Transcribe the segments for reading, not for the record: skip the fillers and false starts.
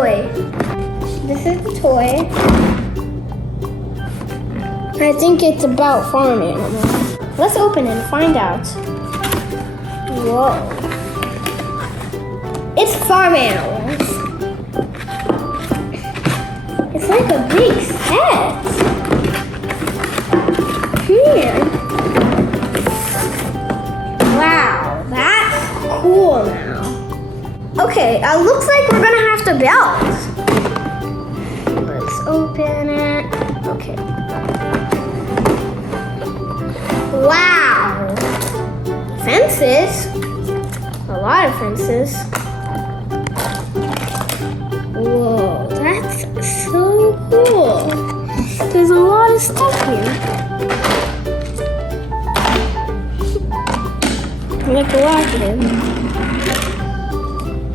toy. This is the toy. I think it's about farm animals. Let's open it and find out. Whoa. It's farm animals. It's like a big set. Here. Wow, that's cool now. Okay, looks like we're gonna have to build. Let's open it. Okay. Wow. Fences. A lot of fences. Whoa, that's so cool. There's a lot of stuff here. Like a rocket.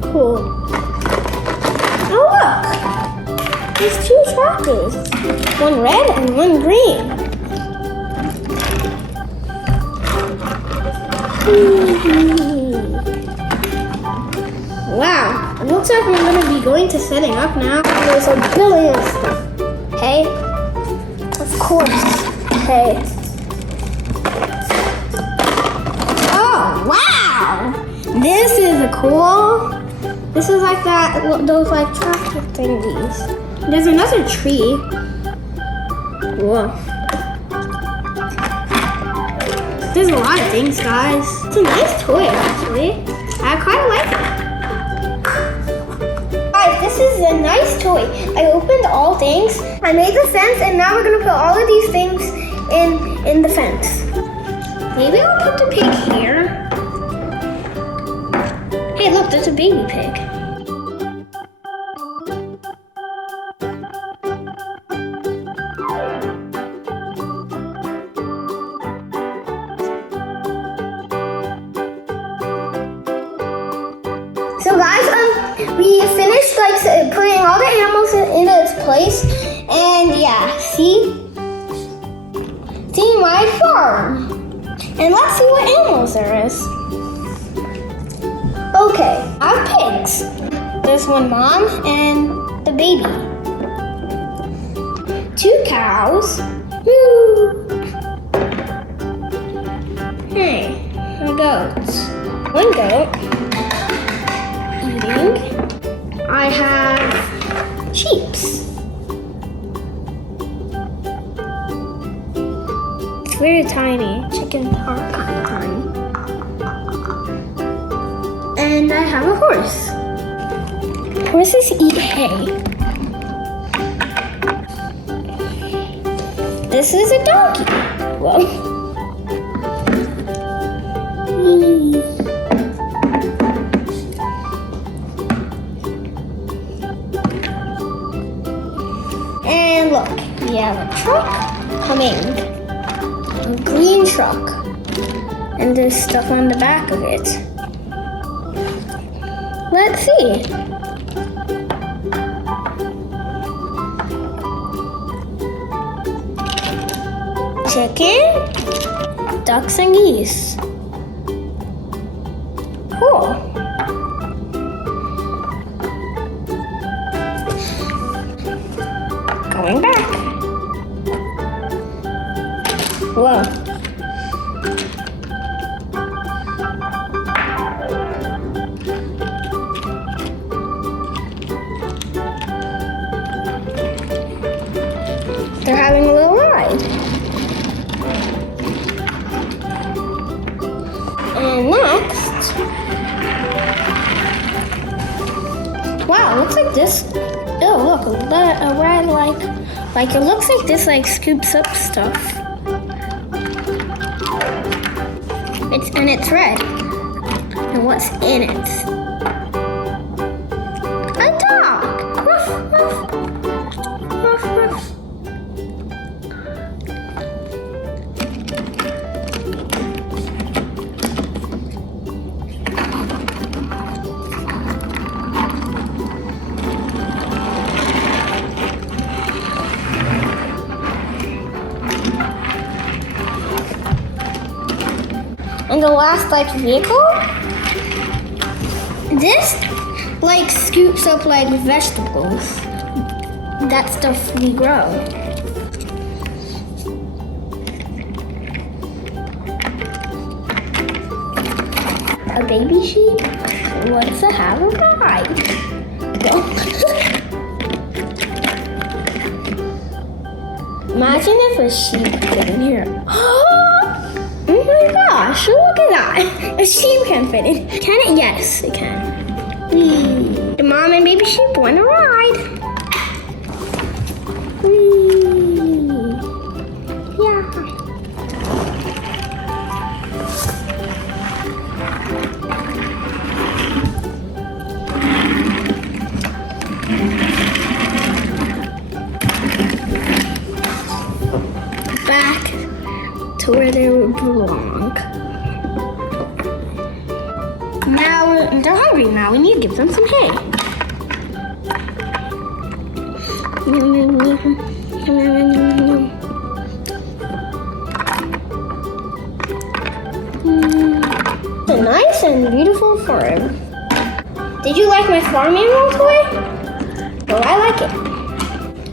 Cool. Oh look! There's two tractors. One red and one green. Wow, it looks like we're going to be going to setting up now. There's a billion stuff. Hey? Of course. Hey. Oh, wow! This is cool. This is like those like tractor thingies. There's another tree. Whoa. There's a lot of things, guys. It's a nice toy, actually. I kind of like it. Guys, this is a nice toy. I opened all things. I made the fence, and now we're gonna put all of these things in the fence. Maybe I'll put the pig here. Hey, look, there's a baby pig. So guys, we finished like putting all the animals in its place, and yeah, see my farm. And let's see what animals there is. Okay, I have pigs. There's one mom and the baby. 2 cows. Woo! Hey, goats. 1 goat. Eating. I have sheeps. It's very tiny. Chickens are kind of tiny. And I have a horse. Horses eat hay. This is a donkey. Whoa. And look, we have a truck coming. A green truck. And there's stuff on the back of it. Let's see. Chicken, ducks, and geese. Cool. Going back. Whoa. They're having a little ride. And next, wow, it looks like this. Oh, look, a ride like it looks like this like scoops up stuff. It's red. And what's in it? A dog. Ruff, ruff. Ruff, ruff. And the last like vehicle, like scoops up like vegetables. That stuff we grow. A baby sheep wants to have a ride. Imagine if a sheep fit in here. Oh my gosh, look at that. A sheep can fit in. Can it? Yes, it can. The mom and baby sheep want to ride. Yeah. Back to where they belong. Now they're hungry. Now we need to give them some hay. It's a nice and beautiful farm. Did you like my farm animal toy? Well, I like it.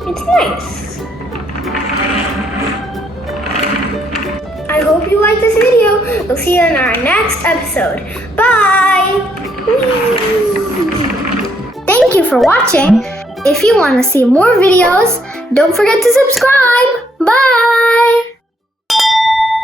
It's nice. I hope you liked this video. We'll see you in our next episode. Bye! Thank you for watching. If you want to see more videos, don't forget to subscribe. Bye!